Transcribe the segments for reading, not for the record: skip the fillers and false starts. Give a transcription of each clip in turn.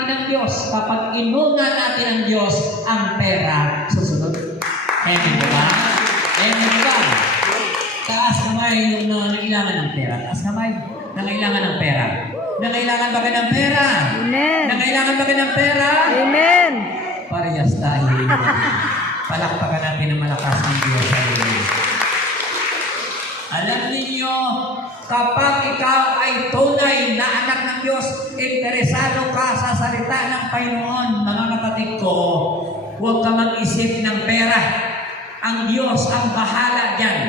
natin ang Diyos. Kapag inuna natin ang Diyos, ang pera susunod. Amen po ba? Amen ba? Taas kamay yung nangailangan ng pera. Taas kamay. Nangailangan ng pera. Nangailangan ba kayo ng pera? Amen. Nangailangan ba kayo ng pera? Amen. Parehas tayo. Palakpakan natin ng malakas ng Diyos. Alam ninyo, kapag ikaw ay tunay na anak ng Diyos, interesado ka sa salita ng Panginoon, mga kapatid ko, huwag ka mag-isip ng pera. Ang Diyos ang bahala dyan.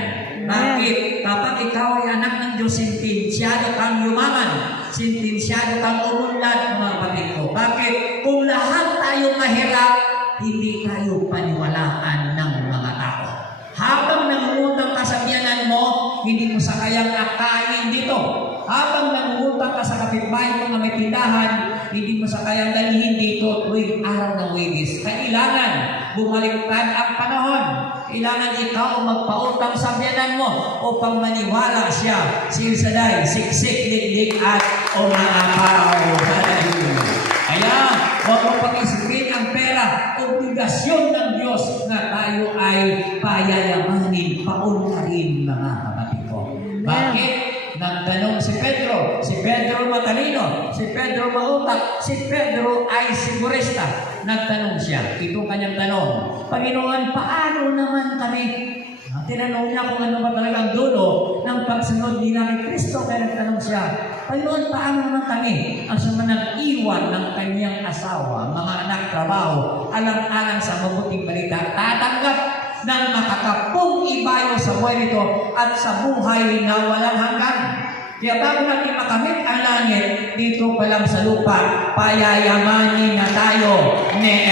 Bakit? Kapag ikaw ay anak ng Diyos, sentensyado kang yumaman, sentensyado kang umunlad, mga kapatid ko. Bakit? Kung lahat tayo mahirap, hindi tayo paniwalaan ng mga tao. Habang nangungutang ka sa biyanan mo, hindi mo sa kayang akain dito. Habang nangungutang ka sa kapitbahay mo na may tindahan, hindi mo sa kayang dalhin dito tuwing araw ng Webis. Kailangan bumaliktad ang panahon. Kailangan ikaw magpautang sa biyanan mo upang maniwala siya. Si Saday, siksik, liglig at umaapaw. Kaya, huwag mo pag-isipin ang pera, obligasyon ng Diyos na tayo ay payayamanin, paunlarin, mga kapatid ko. Bakit? Nagtanong si Pedro. Si Pedro matalino. Si Pedro mautak. Si Pedro ay sigurista. Nagtanong siya. Ito kanyang tanong. Panginoon, paano naman kami? Tinanong niya kung ano ba talaga ang dulo ng pagsunod ni namin Kristo. Kaya nagtanong siya, Panginoon, paano naman kami? Ang sama nag-iwan ng kanyang asawa, mga anak, trabaho, alang-alang sa mabuting balita, tatanggap ng makakapong ibayo sa buhay nito at sa buhay na walang hanggan. Kaya bago natin makamit ang langit, dito pa lang sa lupa, payayamanin na tayo ni